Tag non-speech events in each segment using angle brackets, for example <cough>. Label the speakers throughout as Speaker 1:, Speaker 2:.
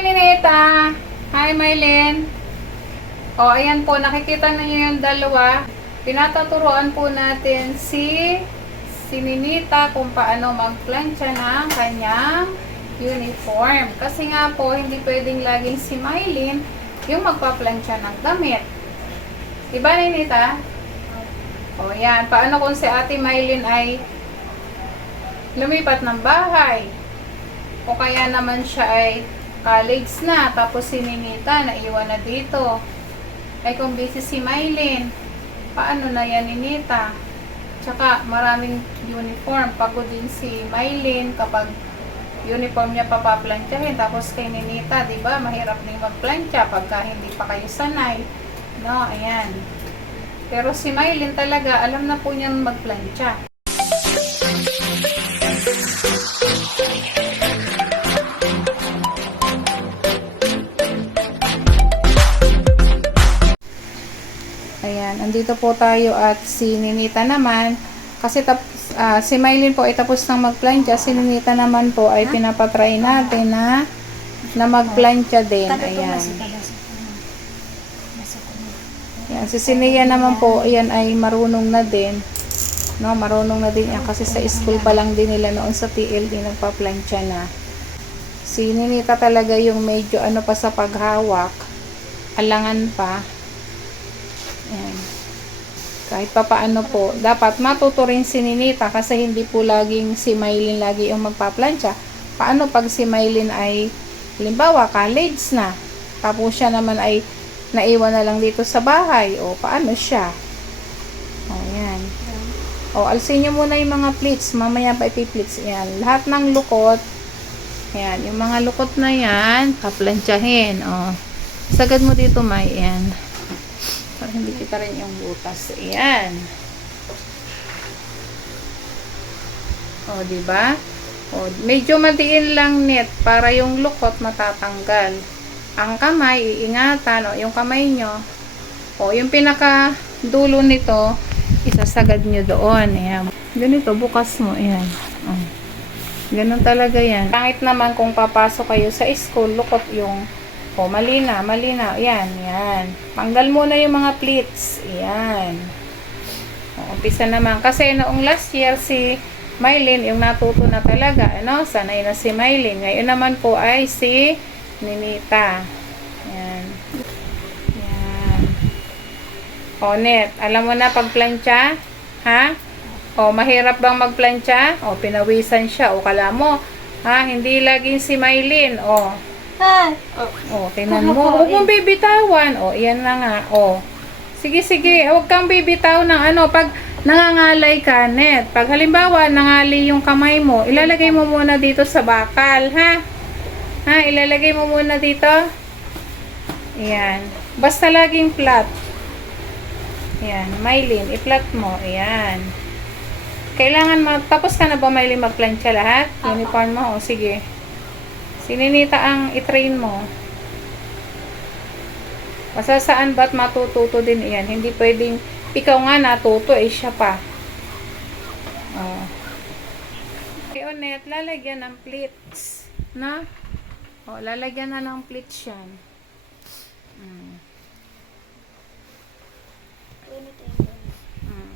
Speaker 1: Hi! Hi, Mylene! O, ayan po, nakikita na niyo yung dalawa. Pinataturuan po natin si si Ninita kung paano magplancha ng kanyang uniform. Kasi nga po, hindi pwedeng laging si Mylene yung magpaplansya ng damit. Diba, Ninita? O, yan. Paano kung si Ate Mylene ay lumipat ng bahay? O kaya naman siya ay college na, tapos si Ninita naiwan na dito. Ay kung busy si Mylene, paano na yan Ninita? Tsaka maraming uniform. Pagod din si Mylene kapag uniform niya papaplantyahin. Tapos kay Ninita, di ba? Mahirap din magplantya pagka hindi pa kayo sanay. No, ayan. Pero si Mylene talaga, alam na po niyang magplantya. Ayan, andito po tayo at si Ninita naman, kasi tap, ah, si Mylene po ay tapos nang magplantya, si Ninita naman po ay pinapatry natin na na magplantya din. Ayan. Ayan, si Sineya naman po, ayan ay marunong na din. No, marunong na din yan kasi sa school pa lang din nila noon sa TLD nagpa-plantya na. Si Ninita talaga yung medyo ano pa sa paghawak, alangan pa. Kahit pa paano po, dapat matuto rin si Ninita kasi hindi po laging si Maylin lagi yung magpaplantya. Paano pag si Maylin ay, halimbawa, college na, tapos siya naman ay naiwan na lang dito sa bahay, o paano siya? O, yan. O, alsin nyo muna yung mga pleats, mamaya pa ipi-pleats. Yan, lahat ng lukot, yan, yung mga lukot na yan, paplantyahin, o. Sagad mo dito, May, yan. Para hindi kita rin yung butas. Ayan. O, di ba? O, medyo matiin lang net para yung lukot matatanggal. Ang kamay, iingatan, o, yung kamay nyo, o, yung pinaka dulo nito, isasagad nyo doon. Ayan. Ganito, bukas mo. Ayan. O. Ganun talaga yan. Pangit naman kung papasok kayo sa school, lukot yung o, mali na, mali na. Yan, yan. Tanggal muna yung mga pleats. Yan. O, umpisa naman. Kasi noong last year, si Mylene, yung natuto na talaga, ano, sanay na si Mylene. Ngayon naman po ay si Ninita. Yan. Yan. O, net, alam mo na pagplantya? Ha? O, mahirap bang magplantya? O, pinawisan siya. O, kala mo, ha, hindi laging si Mylene. O,
Speaker 2: Ay,
Speaker 1: O, tingnan mo. Huwag mong bibitawan. O, yan na nga. O. Sige, sige. Huwag kang bibitaw ng ano. Pag nangangalay ka, net. Pag halimbawa, nangali yung kamay mo, ilalagay mo muna dito sa bakal, ha? Ha? Ilalagay mo muna dito. Ayan. Basta laging flat. Ayan. Mylene, i-flat mo. Ayan. Kailangan mag... Tapos ka na ba, Mylene, magplansya lahat? Uniform mo? O, sige. Sininita ang i-train mo. Basta saan ba't matututo din iyan? Hindi pwedeng ikaw nga natuto, eh siya pa. Oh. Okay, Onet, lalagyan ng pleats. Na? O, lalagyan na ng pleats yan. Mm. Mm.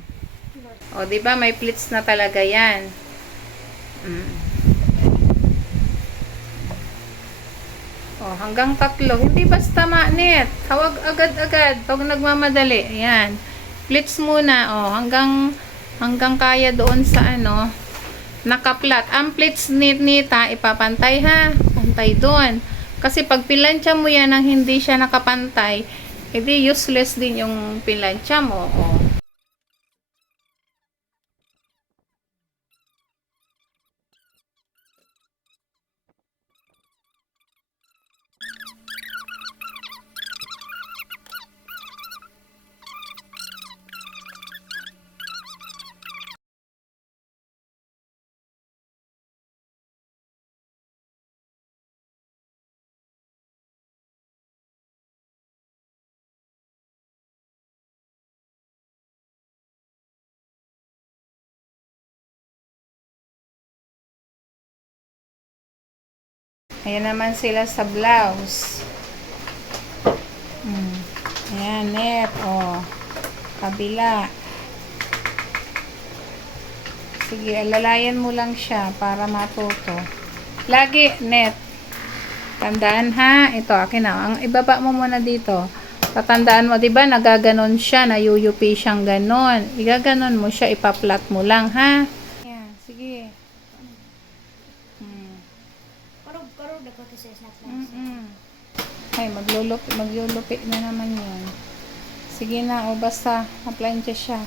Speaker 1: O, di ba may pleats na talaga yan? Mm. O, hanggang tatlo. Hindi basta manit. Tawag agad-agad. Pag nagmamadali. Ayan. Pleats muna. O, hanggang hanggang kaya doon sa ano nakaplat. Ang pleats nit nita ipapantay ha. Pantay doon. Kasi pag pilansya mo yan ng hindi siya nakapantay, edi useless din yung pilansya mo. O. Ayan naman sila sa blouse. Hmm. Ayan, net. O. Kabila. Sige, alalayan mo lang siya para matuto. Lagi, net. Tandaan ha. Ito, akin na. Ang ibaba mo muna dito. Tatandaan mo, di ba, nagaganon siya, nayuyupi siyang ganon. Igaganon mo siya, ipaplat mo lang, ha? Yan, sige. Hmm.
Speaker 2: Karog, karog na ko to sa snap
Speaker 1: Mm-mm. Ay, maglulupi, maglulupi na naman yun. Sige na, o basta, maplansya siya.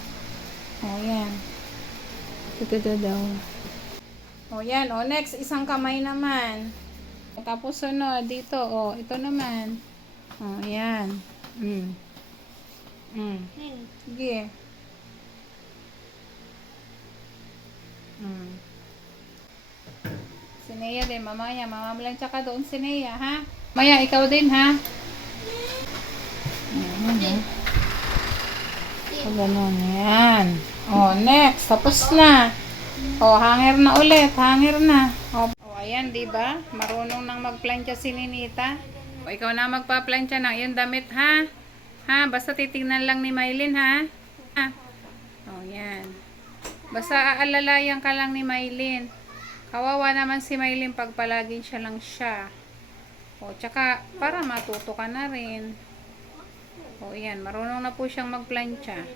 Speaker 1: O, yan. Ito daw daw. O, yan. O, next, isang kamay naman. Tapos, sunod, dito, o, ito naman. O, yan. Mm. Mm.
Speaker 2: Hmm.
Speaker 1: Sige. Mm. Si Nea din, mamaya. Mamamalansya ka doon si Nea, ha? Maya, ikaw din, ha? Ayan, ha? O, ganun. Yan. O, next. Tapos na. O, hanger na ulit. Hanger na. O, o ayan, di ba? Marunong nang magplantya si Ninita. O, ikaw na magpaplantya ng iyong damit, ha? Ha? Basta titignan lang ni Maylin, ha? Ha? O, yan. Basta aalalayan ka lang ni Maylin. Kawawa naman si Maylin pag palaging siya lang siya. O, tsaka para matuto ka na rin. O, yan. Marunong na po siyang magplantya.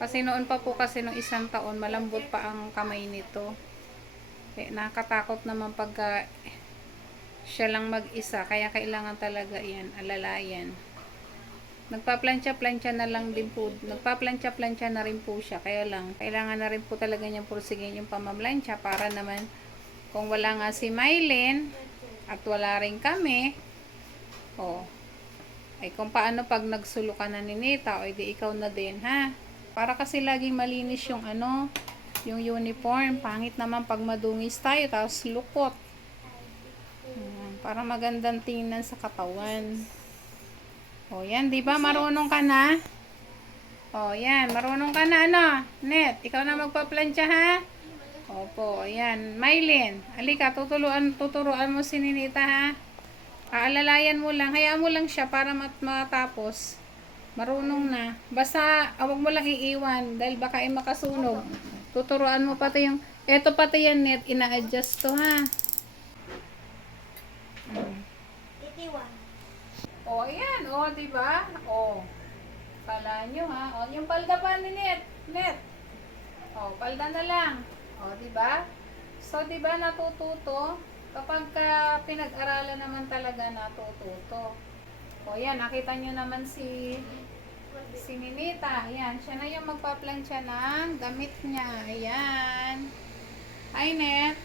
Speaker 1: Kasi noon pa po kasi nung isang taon, malambot pa ang kamay nito. Eh, nakakatakot naman pagka siya lang mag-isa. Kaya kailangan talaga yan, alalayan. Nagpaplantya-plantya na lang din po. Nagpaplantya-plantya na rin po siya. Kaya lang, kailangan na rin po talaga niyang pursigin yung pamamlantya para naman kung wala nga si Mylene at wala rin kami, oh, ay kung paano pag nagsulo ka na ni Nita, o di ikaw na din, ha? Para kasi laging malinis yung ano, yung uniform. Pangit naman pag madungis tayo, tapos lukot. Ayan, para magandang tingnan sa katawan. O, yan, di ba? Marunong ka na? O, yan. Marunong ka na, ano? Net, ikaw na magpaplantya, ha? Opo, yan. Mylene, alika, tutuluan, tuturuan mo si Ninita, ha? Aalalayan mo lang. Hayaan mo lang siya para mat matapos. Marunong na. Basta, awag mo lang iiwan dahil baka ay makasunog. Tuturuan mo pati yung, eto pati yan, Net, ina-adjust to, ha?
Speaker 2: Itiwan.
Speaker 1: O, ayan. O, di ba? O. Kala nyo, ha? O, yung palda pa ni Net. Net. O, palda na lang. O, di ba? So, di ba natututo? Kapag ka pinag-aralan naman talaga natututo. O, yan. Nakita nyo naman si si Ninita. Ayan. Siya na yung magpaplansya ng damit niya. Ayan. Hi, Net.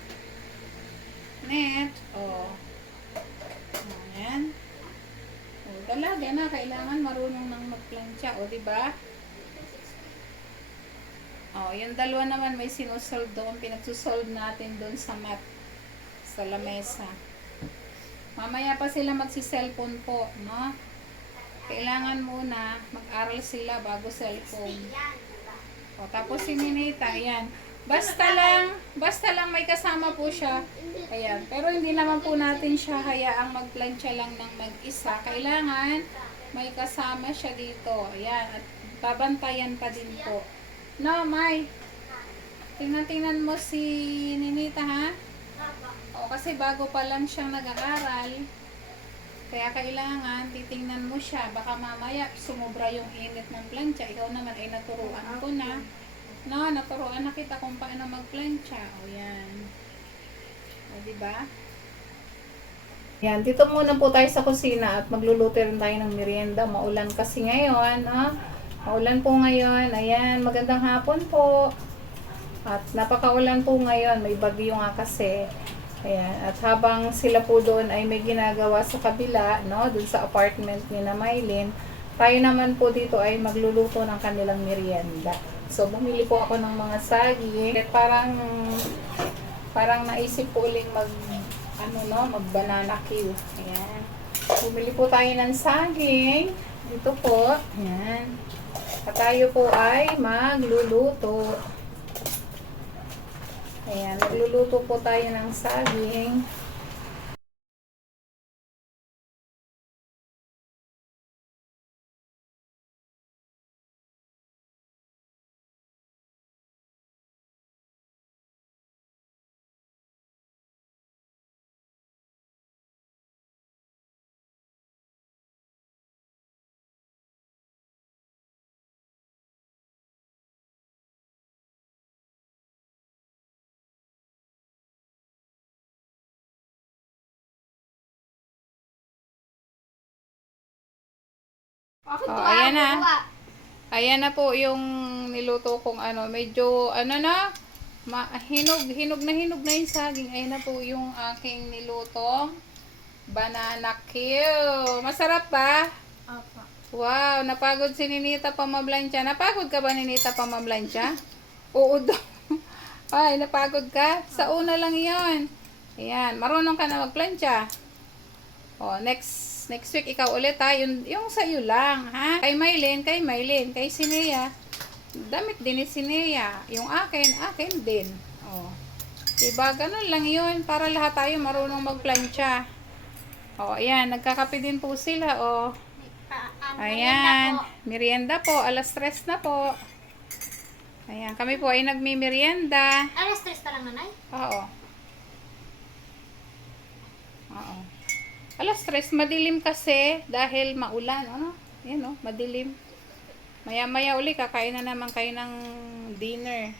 Speaker 1: Net. O. Ayan. O, dalaga na, kailangan marunong nang magplantya, o, di ba? O, yung dalawa naman may sinusolve doon, pinagsusolve natin doon sa mat, sa lamesa. Mamaya pa sila magsi-cellphone po, no? Kailangan muna mag-aral sila bago cellphone. O, tapos si Ninita, ayan. Basta lang, basta lang may kasama po siya. Ayan. Pero hindi naman po natin siya hayaang magplantya lang ng mag-isa. Kailangan may kasama siya dito. Ayan. At babantayan pa din po. No, May. Tingnan-tingnan mo si Ninita, ha? O, kasi bago pa lang siyang nag-aaral. Kaya kailangan titingnan mo siya. Baka mamaya sumubra yung init ng plancha. Ikaw naman ay naturuan ko na. No, naturuan na kita kung paano magplancha. O yan. O, di ba? Yan, dito muna po tayo sa kusina at magluluto rin tayo ng merienda. Maulan kasi ngayon, ha? Maulan po ngayon. Ayan, magandang hapon po. At napakaulan po ngayon. May bagyo nga kasi. Ayan, at habang sila po doon ay may ginagawa sa kabila, no, doon sa apartment ni na Mylene, tayo naman po dito ay magluluto ng kanilang merienda. So, bumili po ako ng mga saging. Parang, parang naisip po uling mag, ano no, mag banana Q. Ayan. Bumili po tayo ng saging. Dito po. Ayan. At tayo po ay magluluto. Ayan, magluluto po tayo ng saging. Oh, ayan na. Ayan na po yung niluto kong ano. Medyo, ano na, ma hinog, hinog na hinog na yung saging. Ayan na po yung aking nilutong banana kill. Masarap ba?
Speaker 2: Opo.
Speaker 1: Wow, napagod si Ninita pamablansya. Napagod ka ba, Ninita pamablansya? Oo daw. <laughs> Ay, napagod ka? Sa una lang yon. Ayan, marunong ka na magplansya. O, next next week ikaw ulit ha. Yung, yung sa'yo lang, ha? Kay Maylin, kay Maylin, kay Sinea. Damit din ni Sinea. Yung akin, akin din. O. Diba, ganun lang yun. Para lahat tayo marunong magplansya. O, ayan, nagkakape din po sila, o.
Speaker 2: Ah,
Speaker 1: Ayan,
Speaker 2: merienda
Speaker 1: po. Alas tres na po. Ayan, kami po ay nagmi-merienda.
Speaker 2: Alas tres pa lang, nanay?
Speaker 1: Oo. Oo. Alas tres, madilim kasi dahil maulan. Ano? Yan o, madilim. Maya-maya uli, kakain na naman kayo ng dinner.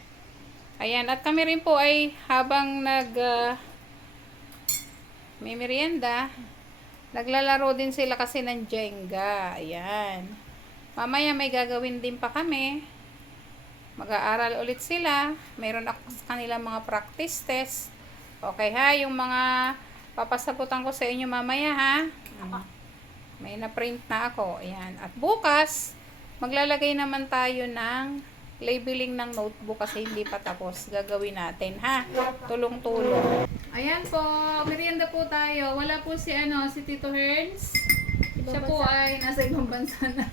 Speaker 1: Ayan, at kami rin po ay habang nag ah, may merienda, naglalaro din sila kasi ng Jenga. Ayan. Mamaya may gagawin din pa kami. Mag-aaral ulit sila. Mayroon ako sa kanilang mga practice test. Okay ha, yung mga papasagutan ko sa inyo mamaya ha. May na-print na ako. Ayan. At bukas, maglalagay naman tayo ng labeling ng notebook kasi hindi pa tapos. Gagawin natin ha. Tulong-tulong. Ayan po, merienda po tayo. Wala po si ano, si Tito Herns. Siya po ay nasa ibang bansa na.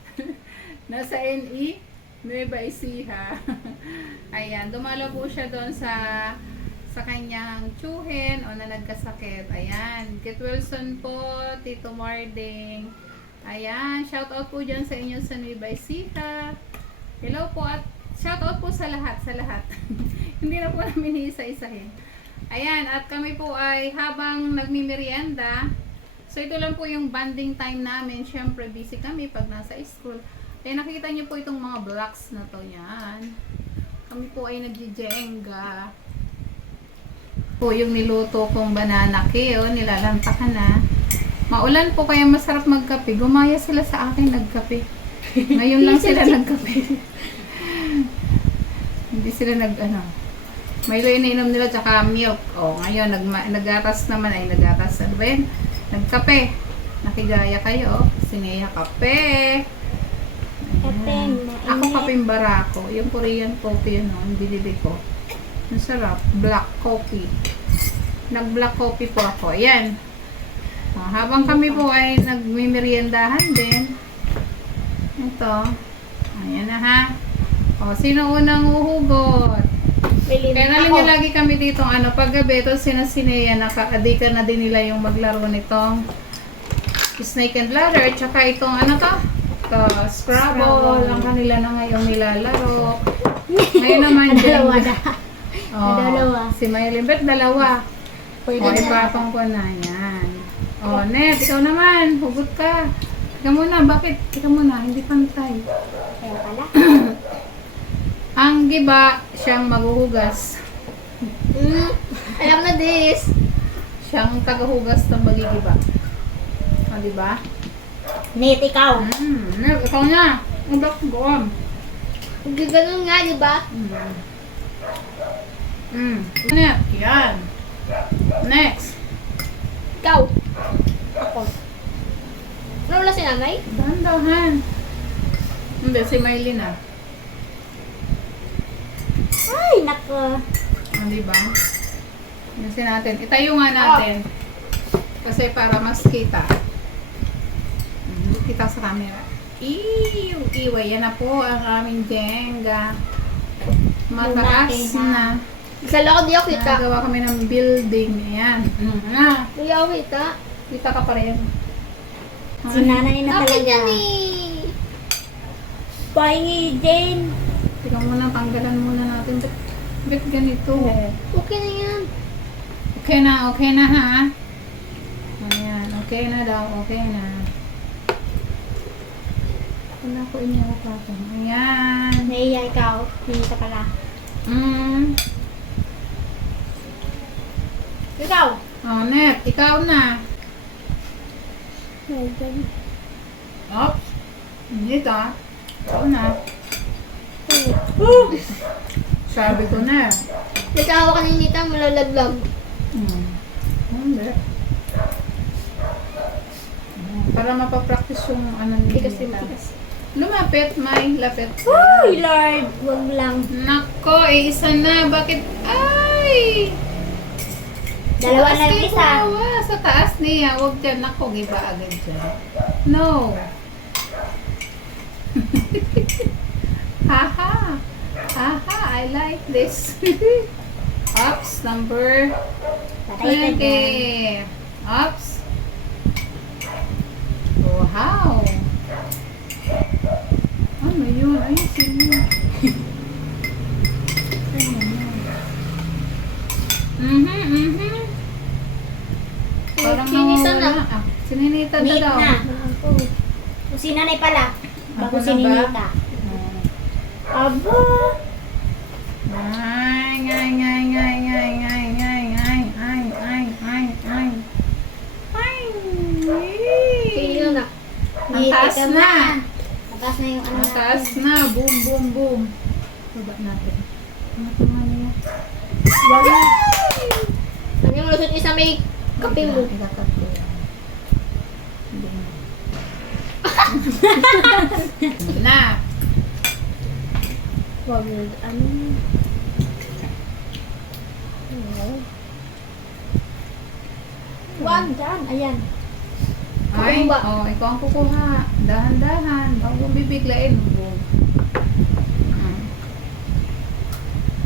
Speaker 1: <laughs> nasa NE. Nueva Ecija. <laughs> Ayan, dumalo po siya doon sa sa kanyang tsuhin o na nagkasakit. Ayan, Kit Wilson po, Tito Marding. Ayan, shout out po dyan sa inyo sa Nueva Ecija. Hello po at shout out po sa lahat, sa lahat. <laughs> Hindi na po namin iisa-isahin. Ayan, at kami po ay habang nagmimerienda, so ito lang po yung banding time namin. Siyempre, busy kami pag nasa school. Kaya nakita niyo po itong mga blocks na to yan. Kami po ay nagjijenga. Po yung niluto kong banana keo, nilalantakan na. Maulan po kaya masarap magkape. Gumaya sila sa akin nagkape. Ngayon <laughs> lang sila nagkape. <laughs> Hindi sila nag ano. Milo iniinom nila tsaka milk. O, ngayon nag nagatas naman ay nagatas. Ano ba? Nagkape. Nakigaya kayo. oh. Sineya kape.
Speaker 2: Kape.
Speaker 1: Ako kapeng barako. Yung Korean coffee yun, no? yung binili ko. Ang sarap. Black coffee. Nag-black coffee po ako. Ayan. O, habang kami po ay nagmimeriendahan din. Ito. Ayan na ha. O, sino unang uhugot? Kaya namin niya lagi kami dito ano, paggabi, ito sinasineya, naka-adika na din nila yung maglaro nitong snake and ladder, tsaka itong ano to? Ito, Scrabble,
Speaker 2: Scrabble.
Speaker 1: ang kanila na ngayon nilalaro. <laughs> Ngayon naman,
Speaker 2: Dalawa na.
Speaker 1: Oh,
Speaker 2: Dalawa.
Speaker 1: Si Maylin, ba't dalawa?
Speaker 2: Pwede
Speaker 1: O,
Speaker 2: na.
Speaker 1: ipatong ko na yan. O, Net, ikaw naman, hugot ka. Ikaw muna, bakit? Ikaw muna, hindi pantay.
Speaker 2: Kaya pala. <clears throat>
Speaker 1: Ang giba, siyang maghuhugas.
Speaker 2: Mm, alam na this.
Speaker 1: Siyang tagahugas ng magigiba. O, di ba?
Speaker 2: Net, ikaw.
Speaker 1: Mm, Net, ikaw na. Ang bak goam.
Speaker 2: Gaganon nga, di ba?
Speaker 1: Mm. Mm. Yan. Next.
Speaker 2: Ikaw. Ako. Ano wala si nanay?
Speaker 1: Dahan-dahan. Hindi, si Maylin ah.
Speaker 2: Ay, nako.
Speaker 1: O, di ba? Kasi natin. Itayo nga natin. Kasi para mas kita. Mm, Kita sa camera. Ew! Iway, yan na po ang aming Jenga. Mataas na.
Speaker 2: Na. Sa lakad di ako kita.
Speaker 1: Nagawa kami ng building. Ayan. Mm, na.
Speaker 2: Di ako kita.
Speaker 1: Kita ka pa rin.
Speaker 2: Si nanay na talaga.
Speaker 3: yan eh.
Speaker 2: Pahingi din.
Speaker 1: Tingnan muna, tanggalan muna natin. Ba't, ba't ganito?
Speaker 3: Okay na yan.
Speaker 1: Okay na, okay na ha? Ayan, okay na daw, okay na. Wala ko inyo pa ito. Ayan.
Speaker 2: Naiya ikaw. Hindi ka pala.
Speaker 1: Mm.
Speaker 2: Ikaw.
Speaker 1: Oh, Net, ikaw na. Oops. Init ah. Oo na. Sabi ko na.
Speaker 3: Nagkahawa ka ng nita, malalaglag.
Speaker 1: Hmm. Hindi. Hmm, Para mapapractice yung ano
Speaker 2: Hindi
Speaker 1: nila.
Speaker 2: kasi matigas.
Speaker 1: Lumapit, may lapit.
Speaker 2: Uy, Lord, wag lang.
Speaker 1: Nako, eh, isa na. Bakit? Ay!
Speaker 2: Dalawa na yung isa.
Speaker 1: Dalawa. Sa taas niya. Huwag dyan. Ako, iba agad dyan. No. <laughs> Haha. Haha. I like this. <laughs> Ops, number 20. Ops. Wow. Ano yun? Ay, sino yun? <laughs>
Speaker 3: ano yun?
Speaker 1: Mm-hmm, mm-hmm. Sininita na daw.
Speaker 2: na. Kung si nanay pala.
Speaker 1: Ako
Speaker 2: Bago
Speaker 1: na
Speaker 2: si
Speaker 1: ba?
Speaker 2: Ninita.
Speaker 1: Hmm.
Speaker 2: Aba!
Speaker 1: Ay, ay, ay, ay, ay, ay, ay, ay, ay, ay, ay, ay. Ay.
Speaker 3: Pili na.
Speaker 1: Ang taas
Speaker 2: ka
Speaker 1: na.
Speaker 2: Ang taas na yung ano
Speaker 1: Ang taas
Speaker 2: natin.
Speaker 1: na. Boom, boom, boom. Baba natin. Ano nga niya?
Speaker 2: Wag na.
Speaker 3: Ano yung lusot isa may kape mo?
Speaker 1: Na.
Speaker 2: Wag na. Ano? Wag dyan. Ayan.
Speaker 1: Ay,
Speaker 3: Kukuha.
Speaker 1: oh, ikaw ang kukuha. Dahan-dahan. Huwag mong bibiglain. Hmm.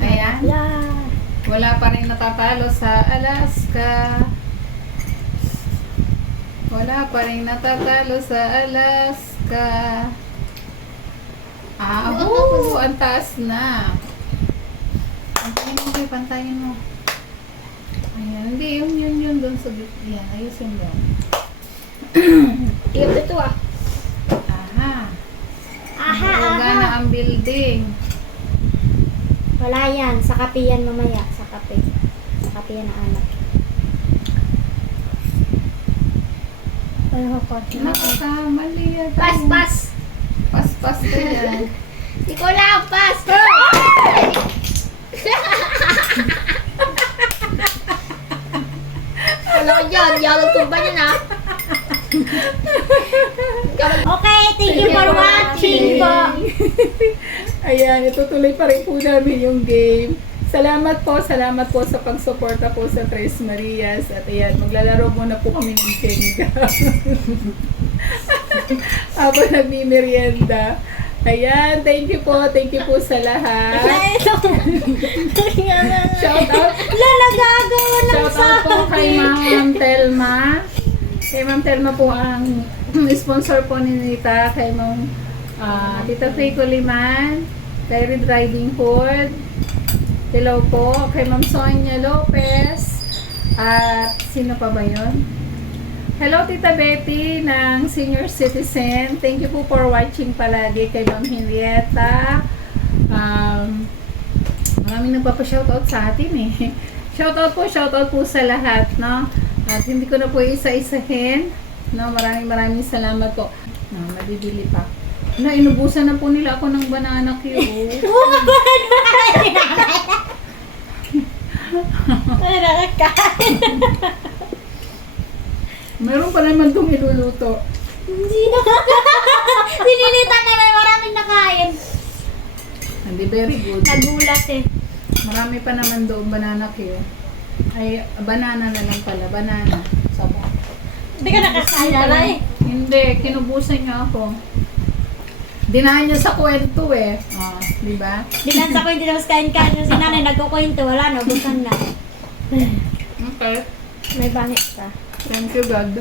Speaker 1: Ayan.
Speaker 2: Yan.
Speaker 1: Wala pa rin natatalo sa Alaska. Wala pa rin natatalo sa Alaska. Ah, oh, ang taas na. Pantayin mo kayo, pantayin mo. Ayan, hindi, yun, yun, yun, doon sa bit. Ayan, ayusin mo.
Speaker 3: Iyot ito ah.
Speaker 1: Aha.
Speaker 2: Aha, aha.
Speaker 1: na ang building.
Speaker 2: Wala yan. Sa kape yan mamaya. Sa kape. Sa kape yan na anak. Ano ko?
Speaker 1: Nakakamali yan.
Speaker 3: Pas, pas.
Speaker 1: Pas-pas ka yan. <laughs>
Speaker 3: Ikaw lang, pas. <laughs> Wala ko dyan. Di ako nagtumba niyan ah.
Speaker 2: Okay, thank you for watching po.
Speaker 1: Ayan, itutuloy pa rin po namin yung game. Salamat po, salamat po sa pagsuporta po sa Tres Marias. At ayan, maglalaro muna po kami ng Kenga. <laughs> Habang nagmimerienda. Ayan, thank you po, thank you po sa lahat. Shout out,
Speaker 2: Lala, gagawa ng
Speaker 1: shout out po kay Ma'am Telma. Kay Ma'am Telma po ang <clears throat> sponsor po ni Nita. Kay Ma'am ah, Tita Faye Kuliman. Kay Red Riding Hood. Hello po. Kay Ma'am Sonia Lopez. At sino pa ba yon? Hello Tita Betty ng Senior Citizen. Thank you po for watching palagi kay Ma'am Henrietta. Um, maraming nagpapa-shoutout sa atin eh. <laughs> Shoutout po, shoutout po sa lahat, no? At hindi ko na po isa-isahin. No, maraming maraming salamat po. No, mabibili pa. Na, inubusan na po nila ako ng banana cue. Meron pa naman itong iluluto.
Speaker 2: Hindi na. <laughs> Sinilita ka na maraming nakain.
Speaker 1: Hindi, very good.
Speaker 2: Nagulat eh.
Speaker 1: Marami pa naman doon banana cue. Ay, banana na lang pala. Banana. Sabo.
Speaker 2: Hindi ka nakakain na eh.
Speaker 1: Hindi, kinubusan niya ako. Dinaan niya sa kwento eh. Oh, di ba?
Speaker 2: Binansa ko hindi na mas kain-kain yung si nanay. Nagkukwento. Wala na. Busan na.
Speaker 1: Okay.
Speaker 2: May bangit ka.
Speaker 1: Thank you, God.